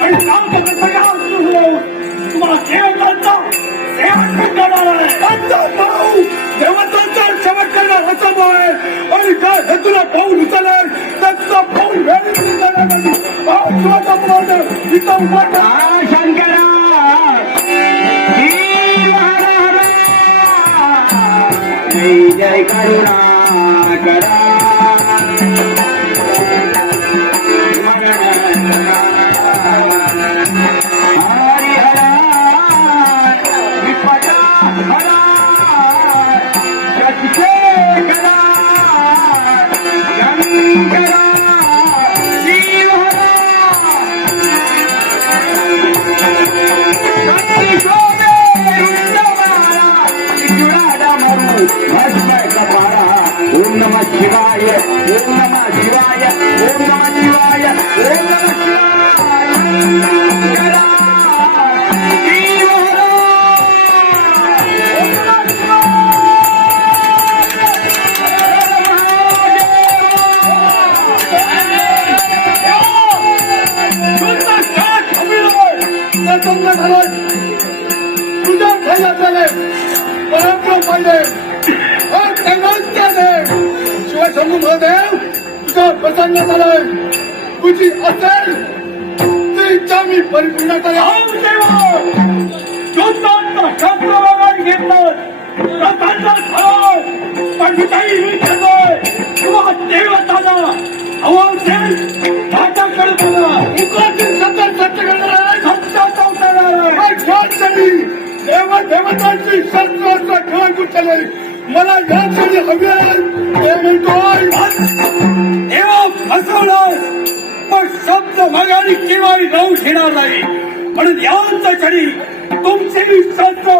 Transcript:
आणि सांगतो सगळ्या तुम्हाला देवतांचा शेवट करणार आहे. त्यांचा भाऊ देवतांचा शेवट करणार असा बाहेर आणि काय हे तुला पाऊल उचलेल त्यांचा पाऊल वेळी उचलण्यासाठी इथं शंकरा जय जय करुणा करा ओम नमः शिवाय ओम नमः शिवाय ओम नमः शिवाय ओम नमः शिवाय तुझ्या भयाचे पराक्रम पाहिजे शिवाय शंभू महादेव तुझ्यावर प्रसन्न झालाय तुझी असेल ती इच्छा मी परिपूर्ण करेन. घेतलं पण मी घेतोय किंवा देवताला हवा असेल माझ्याकडे बघा मुखातील सत्य सत्य करणार सत्याचा उतारा देवतांची शस्त्रास्त्र खेळून चालेल मला या क्षणी हवी आहे म्हणतोय देवा फसवणार पण शब्द मागारी केव्हाही राहू घेणार नाही म्हणून यांच्या क्षणी तुमचे शस्त्र